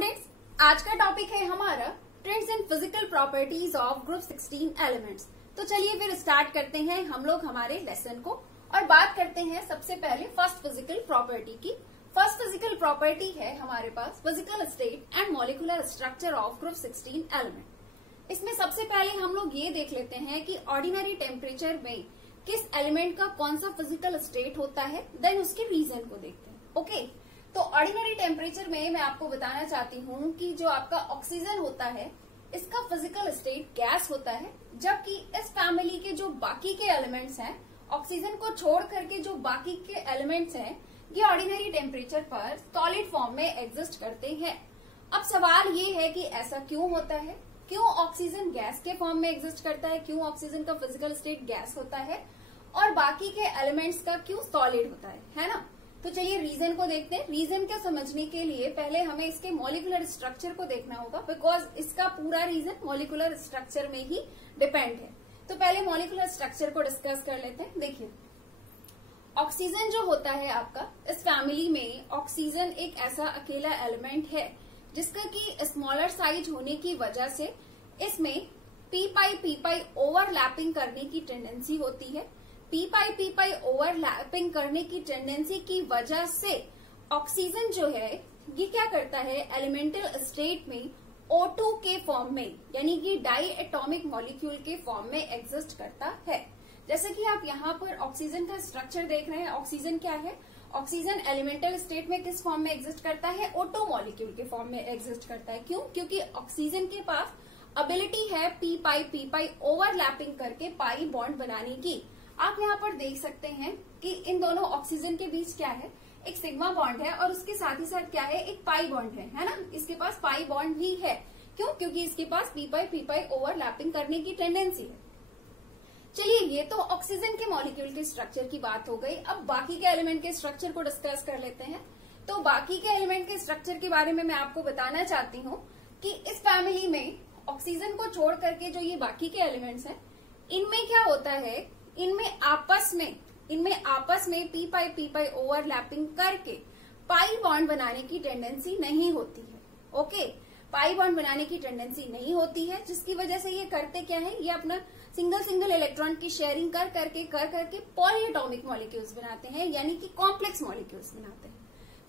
Students, आज का topic है हमारा trends and physical properties of group 16 elements. तो चलिए फिर स्टार्ट करते हैं हम लोग हमारे लेसन को और बात करते हैं सबसे पहले फर्स्ट फिजिकल प्रॉपर्टी की। फर्स्ट फिजिकल प्रॉपर्टी है हमारे पास physical state and molecular structure of group 16 element. इसमें सबसे पहले हम लोग ये देख लेते हैं कि ऑर्डिनरी टेम्परेचर में किस एलिमेंट का कौन सा फिजिकल स्टेट होता है, देन उसके रीजन को देखते हैं। ओके, तो ऑर्डिनरी टेम्परेचर में मैं आपको बताना चाहती हूँ कि जो आपका ऑक्सीजन होता है इसका फिजिकल स्टेट गैस होता है, जबकि इस फैमिली के जो बाकी के एलिमेंट्स हैं, ऑक्सीजन को छोड़ करके जो बाकी के एलिमेंट्स हैं, ये ऑर्डिनरी टेम्परेचर पर सॉलिड फॉर्म में एग्जिस्ट करते हैं। अब सवाल ये है कि ऐसा क्यों होता है, क्यों ऑक्सीजन गैस के फॉर्म में एग्जिस्ट करता है, क्यों ऑक्सीजन का फिजिकल स्टेट गैस होता है और बाकी के एलिमेंट्स का क्यों सॉलिड होता है ना। तो चलिए रीजन को देखते हैं। रीजन क्या समझने के लिए पहले हमें इसके मॉलिक्यूलर स्ट्रक्चर को देखना होगा, बिकॉज इसका पूरा रीजन मॉलिक्यूलर स्ट्रक्चर में ही डिपेंड है। तो पहले मॉलिक्यूलर स्ट्रक्चर को डिस्कस कर लेते हैं। देखिए, ऑक्सीजन जो होता है आपका, इस फैमिली में ऑक्सीजन एक ऐसा अकेला एलिमेंट है जिसका कि स्मॉलर साइज होने की वजह से इसमें पी पाई ओवरलैपिंग करने की टेंडेंसी होती है। पी पाई ओवरलैपिंग करने की टेंडेंसी की वजह से ऑक्सीजन जो है ये क्या करता है, एलिमेंटल स्टेट में O2 के फॉर्म में, यानी कि डाई एटॉमिक मॉलिक्यूल के फॉर्म में एग्जिस्ट करता है। जैसे कि आप यहाँ पर ऑक्सीजन का स्ट्रक्चर देख रहे हैं। ऑक्सीजन क्या है, ऑक्सीजन एलिमेंटल स्टेट में किस फॉर्म में एग्जिस्ट करता है, O2 मॉलिक्यूल के फॉर्म में एग्जिस्ट करता है। क्यों? क्योंकि ऑक्सीजन के पास एबिलिटी है पी पाई ओवरलैपिंग करके पाई बॉन्ड बनाने की। आप यहाँ पर देख सकते हैं कि इन दोनों ऑक्सीजन के बीच क्या है, एक सिग्मा बॉन्ड है और उसके साथ ही साथ क्या है, एक पाई बॉन्ड है ना। इसके पास पाई बॉन्ड भी है। क्यों? क्योंकि इसके पास पी पाई ओवरलैपिंग करने की टेंडेंसी है। चलिए, ये तो ऑक्सीजन के मॉलिक्यूल के स्ट्रक्चर की बात हो गई। अब बाकी के एलिमेंट के स्ट्रक्चर को डिस्कस कर लेते हैं। तो बाकी के एलिमेंट के स्ट्रक्चर के बारे में मैं आपको बताना चाहती हूँ कि इस फैमिली में ऑक्सीजन को छोड़ करके जो ये बाकी के एलिमेंट्स हैं, इनमें क्या होता है, इनमें आपस में पी पाई ओवरलैपिंग करके पाई बॉन्ड बनाने की टेंडेंसी नहीं होती है। ओके, पाई बॉन्ड बनाने की टेंडेंसी नहीं होती है, जिसकी वजह से ये करते क्या है, ये अपना सिंगल इलेक्ट्रॉन की शेयरिंग कर करके पॉलीएटॉमिक मॉलिक्यूल्स बनाते हैं, यानी कि कॉम्प्लेक्स मॉलिक्यूल्स बनाते हैं।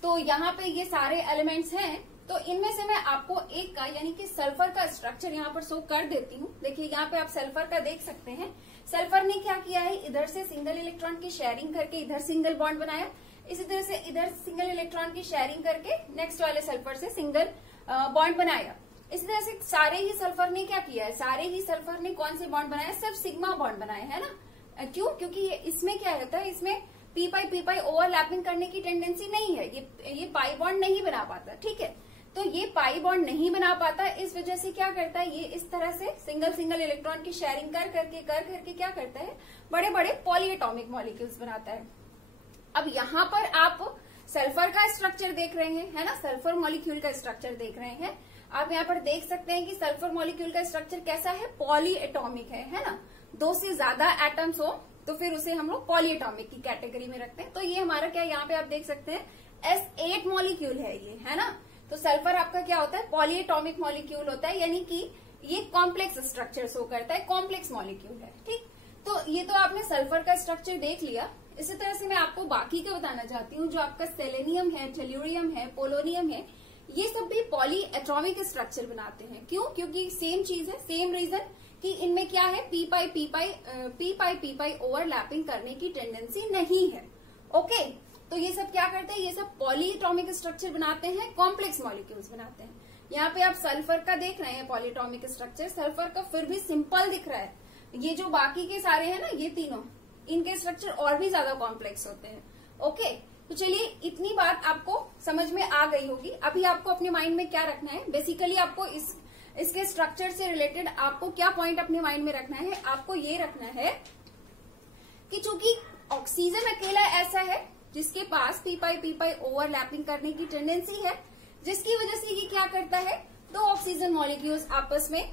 तो यहाँ पे ये सारे एलिमेंट्स हैं। तो इनमें से मैं आपको एक का, यानी कि सल्फर का स्ट्रक्चर यहाँ पर शो कर देती हूँ। देखिए, यहाँ पे आप सल्फर का देख सकते हैं। सल्फर ने क्या किया है, इधर से सिंगल इलेक्ट्रॉन की शेयरिंग करके इधर सिंगल बॉन्ड बनाया, इसी तरह से इधर सिंगल इलेक्ट्रॉन की शेयरिंग करके नेक्स्ट वाले सल्फर से सिंगल बॉन्ड बनाया। इसी तरह से सारे ही सल्फर ने क्या किया है, सारे ही सल्फर ने कौन से बॉन्ड बनाए, सिर्फ सिग्मा बॉन्ड बनाए, है ना। क्यों? क्योंकि इसमें क्या होता है, इसमें पी पाई ओवरलैपिंग करने की टेंडेंसी नहीं है, ये पाई बॉन्ड नहीं बना पाता। ठीक है, तो ये पाई बॉन्ड नहीं बना पाता, इस वजह से क्या करता है, ये इस तरह से सिंगल इलेक्ट्रॉन की शेयरिंग कर करके क्या करता है, बड़े बड़े पॉलीएटॉमिक मॉलिक्यूल्स बनाता है। अब यहाँ पर आप सल्फर का स्ट्रक्चर देख रहे हैं, है ना, सल्फर मॉलिक्यूल का स्ट्रक्चर देख रहे हैं। आप यहाँ पर देख सकते हैं कि सल्फर मॉलिक्यूल का स्ट्रक्चर कैसा है, पॉलीएटॉमिक है ना। दो से ज्यादा एटम्स हो तो फिर उसे हम लोग पॉलीएटॉमिक की कैटेगरी में रखते हैं। तो ये हमारा क्या, यहाँ पे आप देख सकते हैं S8 मॉलिक्यूल है ये, है ना। तो सल्फर आपका क्या होता है, पॉलीएटॉमिक मॉलिक्यूल होता है, यानी कि ये कॉम्प्लेक्स स्ट्रक्चर शो करता है, कॉम्प्लेक्स मॉलिक्यूल है। ठीक, तो ये तो आपने सल्फर का स्ट्रक्चर देख लिया। इसी तरह से मैं आपको बाकी का बताना चाहती हूँ। जो आपका सेलेनियम है, टेल्यूरियम है, पोलोनियम है, ये सब भी पॉलीएटॉमिक स्ट्रक्चर बनाते हैं। क्यों? क्योंकि सेम चीज है, सेम रीजन कि इनमें क्या है, पी पाई ओवरलैपिंग करने की टेंडेंसी नहीं है। ओके, तो ये सब क्या करते हैं, ये सब पॉलीएटॉमिक स्ट्रक्चर बनाते हैं, कॉम्प्लेक्स मॉलिक्यूल्स बनाते हैं। यहाँ पे आप सल्फर का देख रहे हैं पॉलीएटॉमिक स्ट्रक्चर, सल्फर का फिर भी सिंपल दिख रहा है। ये जो बाकी के सारे हैं ना, ये तीनों, इनके स्ट्रक्चर और भी ज्यादा कॉम्प्लेक्स होते हैं। ओके, तो चलिए, इतनी बात आपको समझ में आ गई होगी। अभी आपको अपने माइंड में क्या रखना है, बेसिकली आपको इसके स्ट्रक्चर से रिलेटेड आपको क्या पॉइंट अपने माइंड में रखना है, आपको ये रखना है कि चूंकि ऑक्सीजन अकेला ऐसा है जिसके पास पी पाई ओवरलैपिंग करने की टेंडेंसी है, जिसकी वजह से ये क्या करता है, दो ऑक्सीजन मॉलिक्यूल्स आपस में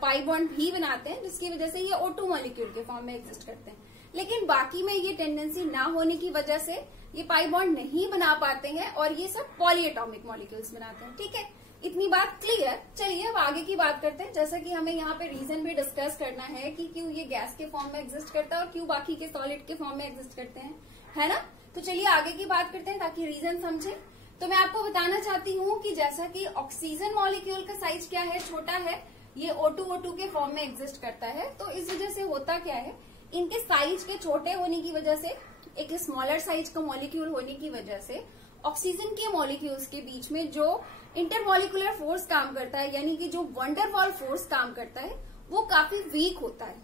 पाई बॉन्ड भी बनाते हैं, जिसकी वजह से ये O2 मॉलिक्यूल के फॉर्म में एग्जिस्ट करते हैं। लेकिन बाकी में ये टेंडेंसी ना होने की वजह से ये पाई बॉन्ड नहीं बना पाते हैं और ये सब पॉलीएटॉमिक मॉलिक्यूल्स बनाते हैं। ठीक है, इतनी बात क्लियर। चलिए अब आगे की बात करते हैं, जैसा कि हमें यहाँ पे रीजन भी डिस्कस करना है कि क्यों ये गैस के फॉर्म में एग्जिस्ट करता है और क्यों बाकी के सॉलिड के फॉर्म में एग्जिस्ट करते हैं, है ना। तो चलिए आगे की बात करते हैं ताकि रीजन समझे। तो मैं आपको बताना चाहती हूँ कि जैसा कि ऑक्सीजन मॉलिक्यूल का साइज क्या है, छोटा है, ये O2O2 के फॉर्म में एग्जिस्ट करता है। तो इस वजह से होता क्या है, इनके साइज के छोटे होने की वजह से, एक स्मॉलर साइज का मॉलिक्यूल होने की वजह से ऑक्सीजन के मॉलिक्यूल्स के बीच में जो इंटरमॉलिक्यूलर फोर्स काम करता है, यानी कि जो वंडरवॉल फोर्स काम करता है, वो काफी वीक होता है।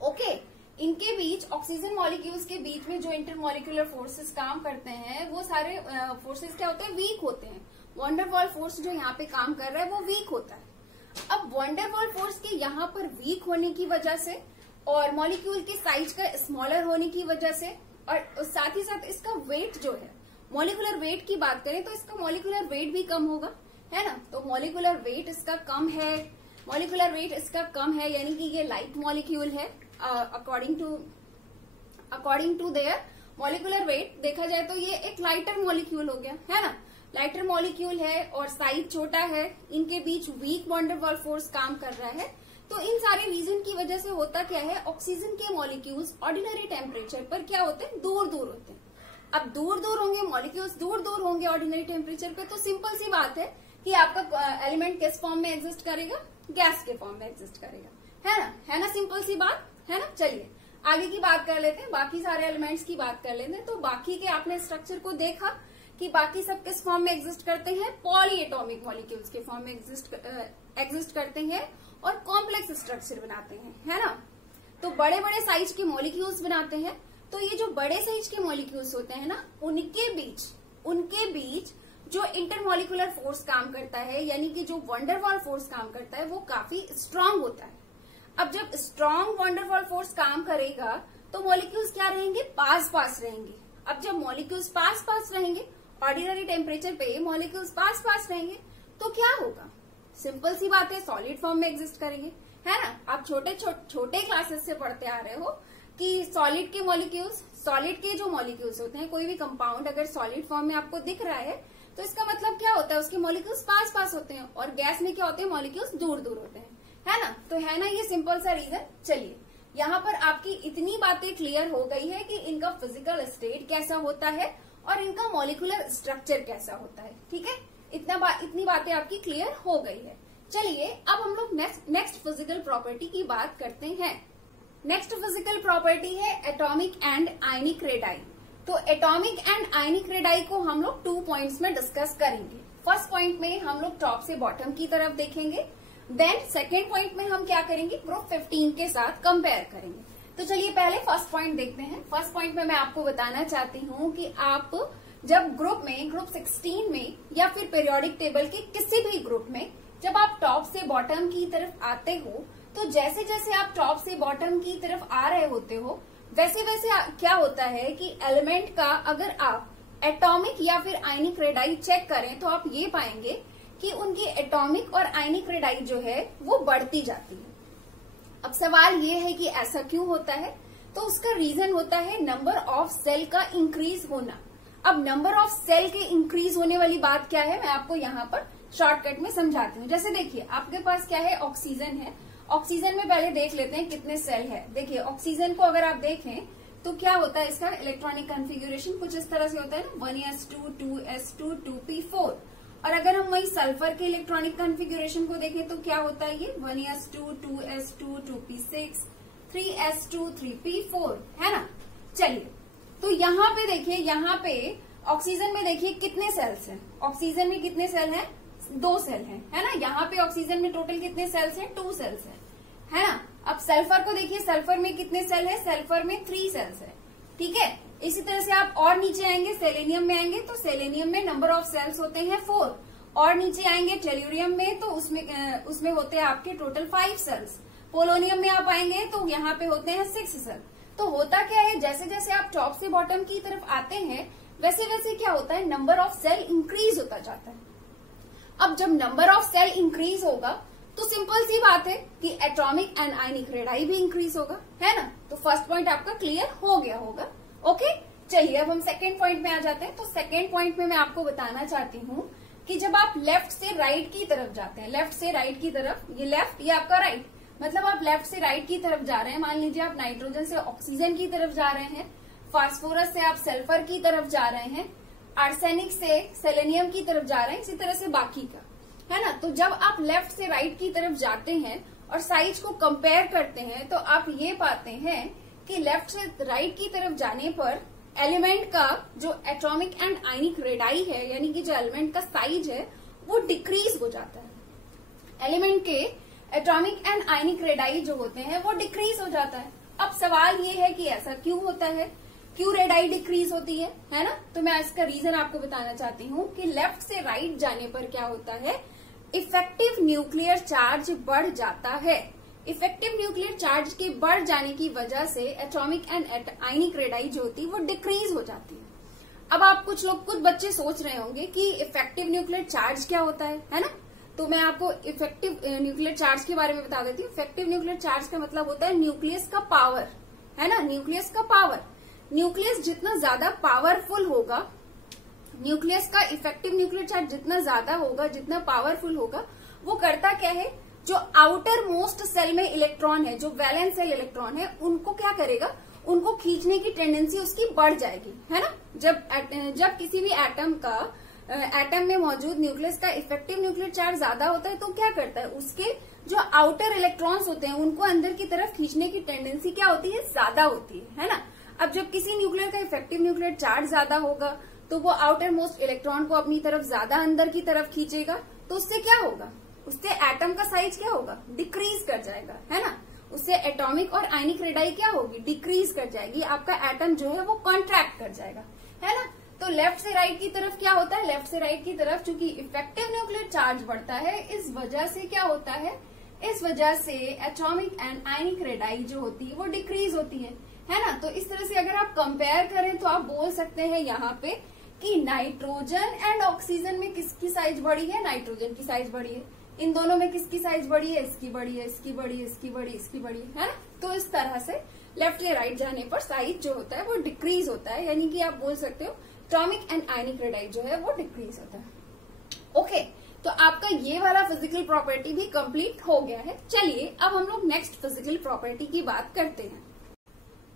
ओके, इनके बीच, ऑक्सीजन मॉलिक्यूल्स के बीच में जो इंटरमॉलिक्यूलर फोर्सेस काम करते हैं, वो सारे फोर्सेस क्या होते हैं, वीक होते हैं। वंडरवॉल फोर्स जो यहाँ पे काम कर रहा है वो वीक होता है। अब वंडरवॉल फोर्स के यहाँ पर वीक होने की वजह से और मॉलिक्यूल के साइज का स्मॉलर होने की वजह से, और साथ ही साथ इसका वेट जो है, मॉलिक्यूलर वेट की बात करें तो इसका मॉलिक्यूलर वेट भी कम होगा, है ना। तो मॉलिक्यूलर वेट इसका कम है, मॉलिक्यूलर वेट इसका कम है, यानी कि ये लाइट मॉलिक्यूल है। According to their molecular weight देखा जाए तो ये एक लाइटर मॉलिक्यूल हो गया, है ना। लाइटर मॉलिक्यूल है और साइज छोटा है, इनके बीच वीक वंडरवॉल फोर्स काम कर रहा है। तो इन सारे रीजन की वजह से होता क्या है, ऑक्सीजन के मॉलिक्यूल्स ऑर्डिनरी टेम्परेचर पर क्या होते हैं, दूर दूर होते हैं। अब दूर दूर होंगे मॉलिक्यूल्स, दूर दूर होंगे ऑर्डिनरी टेम्परेचर पे, तो सिंपल सी बात है कि आपका एलिमेंट किस फॉर्म में एग्जिस्ट करेगा, गैस के फॉर्म में एग्जिस्ट करेगा, है ना, सिंपल सी बात है ना। चलिए आगे की बात कर लेते हैं, बाकी सारे एलिमेंट्स की बात कर लेते हैं। तो बाकी के आपने स्ट्रक्चर को देखा कि बाकी सब किस फॉर्म में एग्जिस्ट करते हैं, पॉलीएटॉमिक मॉलिक्यूल्स के फॉर्म में एग्जिस्ट करते हैं और कॉम्प्लेक्स स्ट्रक्चर बनाते हैं, है ना। तो बड़े बड़े साइज के मॉलिक्यूल्स बनाते हैं। तो ये जो बड़े साइज के मॉलिक्यूल्स होते हैं ना, उनके बीच जो इंटरमॉलिक्यूलर फोर्स काम करता है, यानी कि जो वंडरवॉल फोर्स काम करता है, वो काफी स्ट्रांग होता है। अब जब स्ट्रांग वंडरवॉल फोर्स काम करेगा तो मॉलिक्यूल्स क्या रहेंगे, पास पास रहेंगे। अब जब मॉलिक्यूल्स पास पास रहेंगे, ऑर्डिनरी टेम्परेचर पे मॉलिक्यूल्स पास पास रहेंगे, तो क्या होगा, सिंपल सी बात है, सॉलिड फॉर्म में एग्जिस्ट करेंगे, है ना। आप छोटे क्लासेस से पढ़ते आ रहे हो कि सॉलिड के जो मॉलिक्यूल्स होते हैं, कोई भी कंपाउंड अगर सॉलिड फॉर्म में आपको दिख रहा है तो इसका मतलब क्या होता है, उसके मॉलिक्यूल्स पास पास होते हैं, और गैस में क्या होते हैं, मॉलिक्यूल्स दूर दूर होते हैं, है ना। तो है ना ये सिंपल सा रीजन। चलिए यहाँ पर आपकी इतनी बातें क्लियर हो गई है कि इनका फिजिकल स्टेट कैसा होता है और इनका मॉलिक्यूलर स्ट्रक्चर कैसा होता है, ठीक है। इतनी बातें आपकी क्लियर हो गई है। चलिए अब हम लोग नेक्स्ट फिजिकल प्रॉपर्टी की बात करते हैं। नेक्स्ट फिजिकल प्रॉपर्टी है एटॉमिक एंड आयनिक रेडाई। तो एटॉमिक एंड आयनिक रेडाई को हम लोग 2 पॉइंट्स में डिस्कस करेंगे। फर्स्ट पॉइंट में हम लोग टॉप से बॉटम की तरफ देखेंगे, देन सेकेंड पॉइंट में हम क्या करेंगे, ग्रुप 15 के साथ कंपेयर करेंगे। तो चलिए पहले फर्स्ट पॉइंट देखते हैं। फर्स्ट पॉइंट में मैं आपको बताना चाहती हूँ कि आप जब ग्रुप 16 में या फिर पीरियोडिक टेबल के किसी भी ग्रुप में जब आप टॉप से बॉटम की तरफ आते हो, तो जैसे जैसे आप टॉप से बॉटम की तरफ आ रहे होते हो, वैसे वैसे क्या होता है कि एलिमेंट का अगर आप एटॉमिक या फिर आयनिक रेडाई चेक करें तो आप ये पाएंगे कि उनकी एटॉमिक और आयनिक रेडाई जो है वो बढ़ती जाती है। अब सवाल ये है कि ऐसा क्यों होता है, तो उसका रीजन होता है नंबर ऑफ सेल का इंक्रीज होना। अब नंबर ऑफ सेल के इंक्रीज होने वाली बात क्या है, मैं आपको यहाँ पर शॉर्टकट में समझाती हूँ। जैसे देखिए आपके पास क्या है, ऑक्सीजन है। ऑक्सीजन में पहले देख लेते हैं कितने सेल है। देखिए ऑक्सीजन को अगर आप देखें तो क्या होता है, इसका इलेक्ट्रॉनिक कॉन्फ़िगरेशन कुछ इस तरह से होता है ना, 1s2 2s2 2p4। और अगर हम वही सल्फर के इलेक्ट्रॉनिक कॉन्फ़िगरेशन को देखें तो क्या होता है, ये 1s2 2s2 2p6 3s2 3p4, है ना। चलिए तो यहाँ पे देखिए, यहाँ पे ऑक्सीजन में देखिए कितने सेल्स हैं। ऑक्सीजन में कितने सेल हैं, 2 सेल हैं, है ना। यहाँ पे ऑक्सीजन में टोटल कितने सेल्स हैं, 2 सेल्स हैं, है ना। अब सल्फर को देखिए, सल्फर में कितने सेल है, सल्फर में 3 सेल्स है, ठीक है। इसी तरह से आप और नीचे आएंगे, सेलेनियम में आएंगे तो सेलेनियम में नंबर ऑफ सेल्स होते हैं 4। और नीचे आएंगे टेल्यूरियम में तो उसमें होते हैं आपके टोटल 5 सेल्स। पोलोनियम में आप आएंगे तो यहाँ पे होते हैं 6 सेल। तो होता क्या है, जैसे जैसे आप टॉप से बॉटम की तरफ आते हैं वैसे वैसे क्या होता है, नंबर ऑफ सेल इंक्रीज होता जाता है। अब जब नंबर ऑफ सेल इंक्रीज होगा तो सिंपल सी बात है कि एटॉमिक एंड आयनिक रेडाई भी इंक्रीज होगा, है ना। तो फर्स्ट पॉइंट आपका क्लियर हो गया होगा। ओके, चलिए अब हम सेकेंड पॉइंट में आ जाते हैं। तो सेकेंड पॉइंट में मैं आपको बताना चाहती हूँ कि जब आप लेफ्ट से राइट की तरफ जाते हैं, लेफ्ट से राइट की तरफ, ये लेफ्ट ये आपका राइट, मतलब आप लेफ्ट से राइट की तरफ जा रहे हैं। मान लीजिए आप नाइट्रोजन से ऑक्सीजन की तरफ जा रहे हैं, फास्फोरस से आप सल्फर की तरफ जा रहे हैं, आर्सेनिक से सेलेनियम की तरफ जा रहे हैं, इसी तरह से बाकी का, है ना। तो जब आप लेफ्ट से राइट की तरफ जाते हैं और साइज को कंपेयर करते हैं तो आप ये पाते हैं कि लेफ्ट से राइट की तरफ जाने पर एलिमेंट का जो एटॉमिक एंड आयनिक रेडाई है, यानी कि जो एलिमेंट का साइज है वो डिक्रीज हो जाता है। एलिमेंट के एटॉमिक एंड आयनिक रेडाई जो होते हैं वो डिक्रीज हो जाता है। अब सवाल ये है कि ऐसा क्यों होता है, क्यों रेडाई डिक्रीज होती है ना। तो मैं इसका रीजन आपको बताना चाहती हूँ कि लेफ्ट से राइट जाने पर क्या होता है, इफेक्टिव न्यूक्लियर चार्ज बढ़ जाता है। इफेक्टिव न्यूक्लियर चार्ज के बढ़ जाने की वजह से एटॉमिक एंड आयनिक रेडाई जो होती है वो डिक्रीज हो जाती है। अब आप कुछ बच्चे सोच रहे होंगे कि इफेक्टिव न्यूक्लियर चार्ज क्या होता है ना। तो मैं आपको इफेक्टिव न्यूक्लियर चार्ज के बारे में बता देती हूँ। इफेक्टिव न्यूक्लियर चार्ज का मतलब होता है न्यूक्लियस का पावर, है ना, न्यूक्लियस का पावर। न्यूक्लियस जितना ज्यादा पावरफुल होगा, न्यूक्लियस का इफेक्टिव न्यूक्लियर चार्ज जितना ज्यादा होगा, जितना पावरफुल होगा, वो करता क्या है, जो आउटर मोस्ट सेल में इलेक्ट्रॉन है, जो वैलेंस सेल इलेक्ट्रॉन है, उनको क्या करेगा, उनको खींचने की टेंडेंसी उसकी बढ़ जाएगी, है ना। जब किसी भी एटम में मौजूद न्यूक्लियस का इफेक्टिव न्यूक्लियर चार्ज ज्यादा होता है तो क्या करता है, उसके जो आउटर इलेक्ट्रॉन्स होते हैं उनको अंदर की तरफ खींचने की टेंडेंसी क्या होती है, ज्यादा होती है ना। अब जब किसी न्यूक्लियर का इफेक्टिव न्यूक्लियर चार्ज ज्यादा होगा तो वो आउटर मोस्ट इलेक्ट्रॉन को अपनी तरफ ज्यादा अंदर की तरफ खींचेगा, तो उससे क्या होगा, उससे एटम का साइज क्या होगा, डिक्रीज कर जाएगा, है ना। उससे एटॉमिक और आयनिक रेडाई क्या होगी, डिक्रीज कर जाएगी। आपका एटम जो है वो कॉन्ट्रैक्ट कर जाएगा, है ना। तो लेफ्ट से राइट की तरफ क्या होता है, लेफ्ट से राइट की तरफ चूंकि इफेक्टिव न्यूक्लियर चार्ज बढ़ता है, इस वजह से क्या होता है, इस वजह से एटॉमिक एंड आयनिक रेडाई जो होती है वो डिक्रीज होती है ना। तो इस तरह से अगर आप कंपेयर करें तो आप बोल सकते हैं यहाँ पे कि नाइट्रोजन एंड ऑक्सीजन में किसकी साइज बड़ी है, नाइट्रोजन की साइज बड़ी है। इन दोनों में किसकी साइज बड़ी है, इसकी बड़ी है, इसकी बड़ी है, इसकी बड़ी, इसकी बड़ी है ना। तो इस तरह से लेफ्ट से राइट जाने पर साइज जो होता है वो डिक्रीज होता है, यानी कि आप बोल सकते हो एटॉमिक एंड आयनिक रेडाई जो है वो डिक्रीज होता है। ओके, तो आपका ये वाला फिजिकल प्रॉपर्टी भी कंप्लीट हो गया है। चलिए अब हम लोग नेक्स्ट फिजिकल प्रॉपर्टी की बात करते हैं।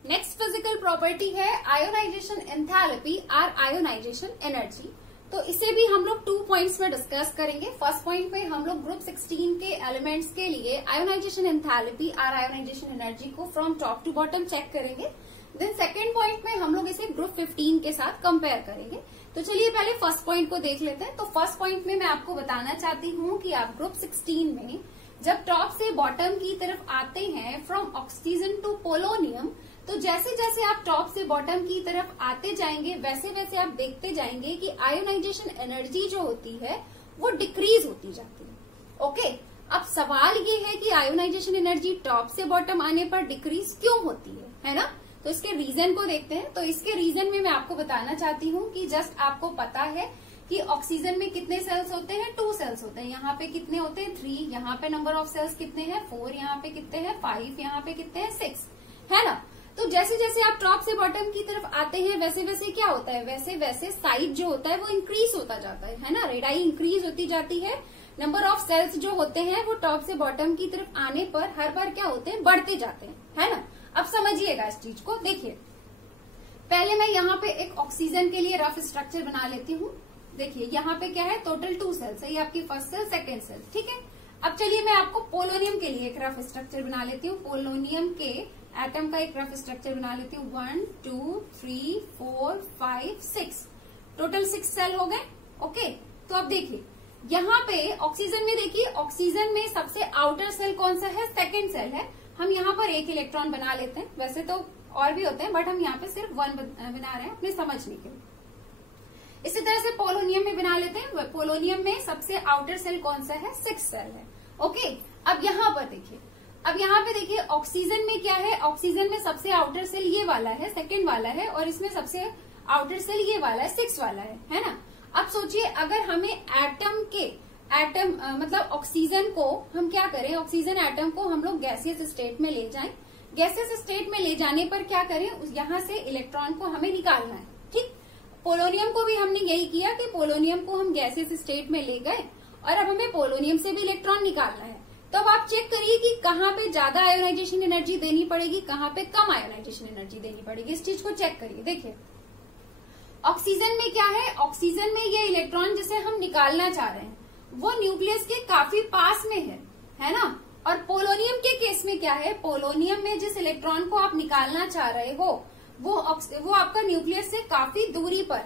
नेक्स्ट फिजिकल प्रॉपर्टी है आयोनाइजेशन एंथैल्पी और आयोनाइजेशन एनर्जी। तो इसे भी हम लोग 2 पॉइंट्स में डिस्कस करेंगे। फर्स्ट पॉइंट में हम लोग ग्रुप 16 के एलिमेंट्स के लिए आयोनाइजेशन एंथैल्पी और आयोनाइजेशन एनर्जी को from top to bottom check करेंगे। देन सेकेंड पॉइंट में हम लोग इसे ग्रुप 15 के साथ कंपेयर करेंगे। तो चलिए पहले फर्स्ट पॉइंट को देख लेते हैं। तो फर्स्ट पॉइंट में मैं आपको बताना चाहती हूँ कि आप ग्रुप 16 में जब टॉप से बॉटम की तरफ आते हैं फ्रॉम ऑक्सीजन टू पोलोनियम, तो जैसे जैसे आप टॉप से बॉटम की तरफ आते जाएंगे वैसे वैसे आप देखते जाएंगे कि आयोनाइजेशन एनर्जी जो होती है वो डिक्रीज होती जाती है। ओके, अब सवाल ये है कि आयोनाइजेशन एनर्जी टॉप से बॉटम आने पर डिक्रीज क्यों होती है ना। तो इसके रीजन को देखते हैं। तो इसके रीजन में मैं आपको बताना चाहती हूँ कि जस्ट आपको पता है कि ऑक्सीजन में कितने सेल्स होते हैं, 2 सेल्स होते हैं। यहाँ पे कितने होते हैं, 3। यहाँ पे नंबर ऑफ सेल्स कितने हैं, 4। यहाँ पे कितने हैं, 5। यहाँ पे कितने हैं, 6, है ना। तो जैसे जैसे आप टॉप से बॉटम की तरफ आते हैं वैसे वैसे क्या होता है, वैसे वैसे साइज जो होता है वो इंक्रीज होता जाता है ना। रेडाई इंक्रीज होती जाती है। नंबर ऑफ सेल्स जो होते हैं वो टॉप से बॉटम की तरफ आने पर हर बार क्या होते हैं, बढ़ते जाते हैं, है ना। अब समझिएगा इस चीज को। देखिए पहले मैं यहाँ पे एक ऑक्सीजन के लिए रफ स्ट्रक्चर बना लेती हूँ। देखिए यहाँ पे क्या है, टोटल 2 सेल्स है। ये आपकी फर्स्ट सेल, सेकेंड सेल, ठीक है। अब चलिए मैं आपको पोलोनियम के लिए एक रफ स्ट्रक्चर बना लेती हूँ। पोलोनियम के एटम का एक रफ स्ट्रक्चर बना लेती हूँ। 1 2 3 4 5 6, टोटल 6 सेल हो गए। ओके, तो अब देखिए यहाँ पे ऑक्सीजन में, देखिए ऑक्सीजन में सबसे आउटर सेल कौन सा है, सेकेंड सेल है। हम यहाँ पर एक इलेक्ट्रॉन बना लेते हैं, वैसे तो और भी होते हैं बट हम यहाँ पे सिर्फ 1 बना रहे हैं अपने समझने के लिए। इसी तरह से पोलोनियम में बना लेते हैं। पोलोनियम में सबसे आउटर सेल कौन सा है, 6 सेल है। ओके, अब यहाँ पर देखिए, अब यहाँ पे देखिए ऑक्सीजन में क्या है, ऑक्सीजन में सबसे आउटर सेल ये वाला है, सेकेंड वाला है, और इसमें सबसे आउटर सेल ये वाला है, 6 वाला है ना। अब सोचिए अगर हमें एटम मतलब ऑक्सीजन को हम क्या करें, ऑक्सीजन एटम को हम लोग गैसियस स्टेट में ले जाएं। गैसियस स्टेट में ले जाने पर क्या करें, यहाँ से इलेक्ट्रॉन को हमें निकालना है, ठीक। पोलोनियम को भी हमने यही किया कि पोलोनियम को हम गैसियस स्टेट में ले गए और अब हमें पोलोनियम से भी इलेक्ट्रॉन निकालना है। तो अब आप चेक करिए कि कहाँ पे ज्यादा आयोनाइजेशन एनर्जी देनी पड़ेगी, कहाँ पे कम आयोनाइजेशन एनर्जी देनी पड़ेगी। इस चीज को चेक करिए। देखिए ऑक्सीजन में क्या है, ऑक्सीजन में ये इलेक्ट्रॉन जिसे हम निकालना चाह रहे हैं वो न्यूक्लियस के काफी पास में है ना। और पोलोनियम के केस में क्या है, पोलोनियम में जिस इलेक्ट्रॉन को आप निकालना चाह रहे हो वो आपका न्यूक्लियस से काफी दूरी पर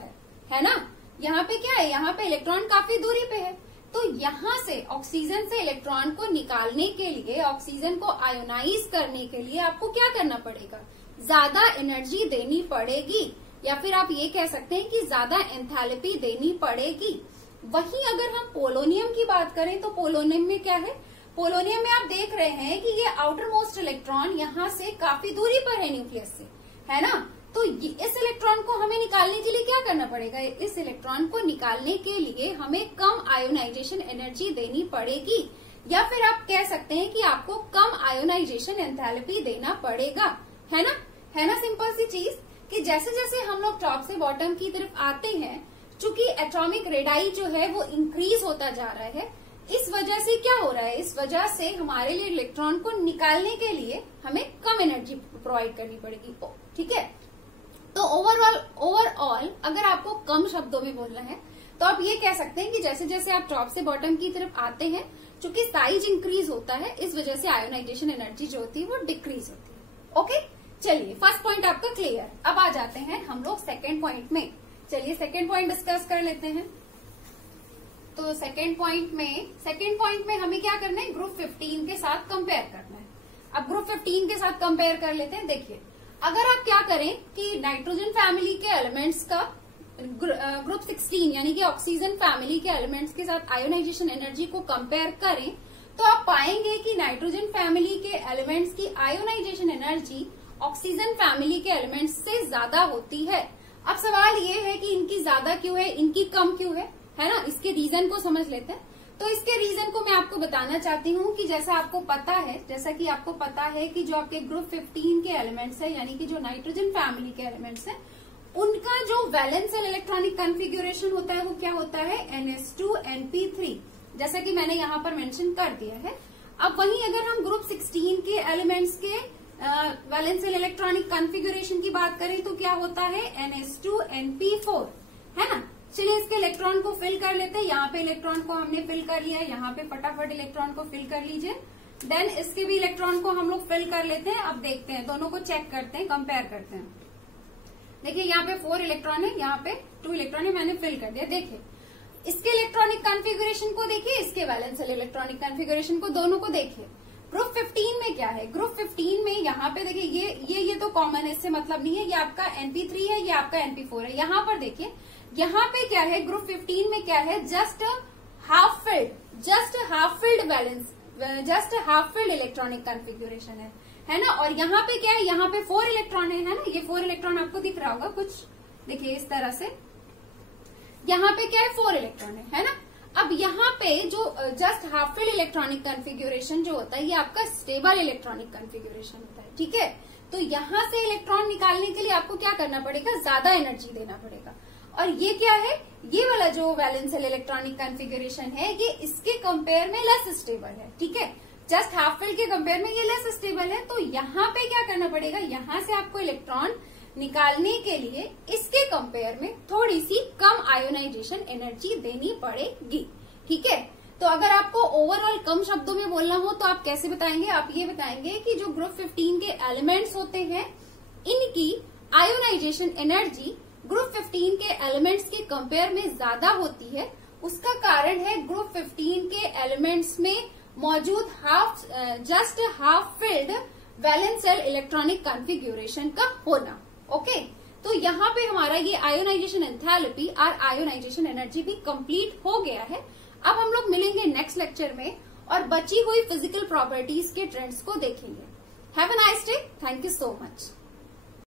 है ना। यहाँ पे क्या है, यहाँ पे इलेक्ट्रॉन काफी दूरी पे है। तो यहाँ से ऑक्सीजन से इलेक्ट्रॉन को निकालने के लिए, ऑक्सीजन को आयोनाइज करने के लिए आपको क्या करना पड़ेगा, ज्यादा एनर्जी देनी पड़ेगी, या फिर आप ये कह सकते हैं कि ज्यादा एंथैल्पी देनी पड़ेगी। वहीं अगर हम पोलोनियम की बात करें तो पोलोनियम में क्या है, पोलोनियम में आप देख रहे हैं कि ये आउटर मोस्ट इलेक्ट्रॉन यहाँ से काफी दूरी पर है न्यूक्लियस से, है ना। तो इस इलेक्ट्रॉन को हमें निकालने के लिए क्या करना पड़ेगा, इस इलेक्ट्रॉन को निकालने के लिए हमें कम आयोनाइजेशन एनर्जी देनी पड़ेगी, या फिर आप कह सकते हैं कि आपको कम आयोनाइजेशन एंथैल्पी देना पड़ेगा, है ना सिंपल सी चीज कि जैसे जैसे हम लोग टॉप से बॉटम की तरफ आते हैं, चूंकि एटॉमिक रेडाई जो है वो इंक्रीज होता जा रहा है, इस वजह से क्या हो रहा है, इस वजह से हमारे लिए इलेक्ट्रॉन को निकालने के लिए हमें कम एनर्जी प्रोवाइड करनी पड़ेगी। ठीक है, तो ओवरऑल अगर आपको कम शब्दों में बोलना है तो आप ये कह सकते हैं कि जैसे जैसे आप टॉप से बॉटम की तरफ आते हैं, चूंकि साइज इंक्रीज होता है, इस वजह से आयोनाइजेशन एनर्जी जो होती है वो डिक्रीज होती है। ओके, चलिए फर्स्ट पॉइंट आपका क्लियर। अब आ जाते हैं हम लोग सेकेंड पॉइंट में। चलिए सेकेंड पॉइंट डिस्कस कर लेते हैं। तो सेकेंड पॉइंट में हमें क्या करना है, ग्रुप 15 के साथ कंपेयर करना है। अब ग्रुप 15 के साथ कंपेयर कर लेते हैं। देखिए अगर आप क्या करें कि नाइट्रोजन फैमिली के एलिमेंट्स का ग्रुप 16 यानी कि ऑक्सीजन फैमिली के एलिमेंट्स के साथ आयोनाइजेशन एनर्जी को कंपेयर करें तो आप पाएंगे कि नाइट्रोजन फैमिली के एलिमेंट्स की आयोनाइजेशन एनर्जी ऑक्सीजन फैमिली के एलिमेंट्स से ज्यादा होती है। अब सवाल ये है कि इनकी ज्यादा क्यों है, इनकी कम क्यों है ना। इसके रीजन को समझ लेते हैं। तो इसके रीजन को मैं आपको बताना चाहती हूँ कि जैसा कि आपको पता है कि जो आपके ग्रुप 15 के एलिमेंट्स है यानी कि जो नाइट्रोजन फैमिली के एलिमेंट्स है, उनका जो वैलेंशियल इलेक्ट्रॉनिक कॉन्फ़िगरेशन होता है वो क्या होता है, NS2Np3, जैसा कि मैंने यहाँ पर मेंशन कर दिया है। अब वहीं अगर हम ग्रुप 16 के एलिमेंट्स के वैलेंशियल इलेक्ट्रॉनिक कॉन्फ़िगरेशन की बात करें तो क्या होता है, NS2Np4, है ना। चलिए इसके इलेक्ट्रॉन को फिल कर लेते हैं। यहाँ पे इलेक्ट्रॉन को हमने फिल कर लिया है, यहाँ पे फटाफट इलेक्ट्रॉन को फिल कर लीजिए। देन इसके भी इलेक्ट्रॉन को हम लोग फिल कर लेते हैं। अब देखते हैं, दोनों को चेक करते हैं, कंपेयर करते हैं। देखिए यहाँ पे 4 इलेक्ट्रॉन है, यहाँ पे 2 इलेक्ट्रॉन है, मैंने फिल कर दिया। देखिए इसके इलेक्ट्रॉनिक कॉन्फ़िगरेशन को देखिए, इसके वैलेंशियल इलेक्ट्रॉनिक कॉन्फ़िगरेशन को, दोनों को देखिए। ग्रुप 15 में क्या है, ग्रुप 15 में यहाँ पे देखिए ये तो कॉमन है, इससे मतलब नहीं है, ये आपका Np3 है, ये आपका Np4 है। यहाँ पर देखिए यहाँ पे क्या है, ग्रुप 15 में क्या है, just half filled electronic configuration है ना। और यहाँ पे क्या है, यहाँ पे 4 इलेक्ट्रॉन है ना। ये 4 इलेक्ट्रॉन आपको दिख रहा होगा कुछ, देखिए इस तरह से। यहाँ पे क्या है, 4 इलेक्ट्रॉन है ना। अब यहाँ पे जो just half filled electronic configuration जो होता है, ये आपका स्टेबल इलेक्ट्रॉनिक कॉन्फ़िगरेशन होता है। ठीक है, तो यहाँ से इलेक्ट्रॉन निकालने के लिए आपको क्या करना पड़ेगा, ज्यादा एनर्जी देना पड़ेगा। और ये क्या है, ये वाला जो वैलेंशियल इलेक्ट्रॉनिक कॉन्फ़िगरेशन है, ये इसके कंपेयर में लेस स्टेबल है। ठीक है, जस्ट हाफ फिल्ड के कंपेयर में ये लेस स्टेबल है। तो यहाँ पे क्या करना पड़ेगा, यहाँ से आपको इलेक्ट्रॉन निकालने के लिए इसके कंपेयर में थोड़ी सी कम आयोनाइजेशन एनर्जी देनी पड़ेगी। ठीक है, तो अगर आपको ओवरऑल कम शब्दों में बोलना हो तो आप कैसे बताएंगे, आप ये बताएंगे कि जो ग्रुप 15 के एलिमेंट्स होते हैं, इनकी आयोनाइजेशन एनर्जी ग्रुप 15 के एलिमेंट्स के कंपेयर में ज्यादा होती है। उसका कारण है ग्रुप 15 के एलिमेंट्स में मौजूद just half filled वैलेंशियल electronic configuration का होना। ओके, तो यहाँ पे हमारा ये आयोनाइजेशन एंथैल्पी और आयोनाइजेशन एनर्जी भी कंप्लीट हो गया है। अब हम लोग मिलेंगे नेक्स्ट लेक्चर में और बची हुई फिजिकल प्रॉपर्टीज के ट्रेंड्स को देखेंगे। Have a nice day, thank you so much.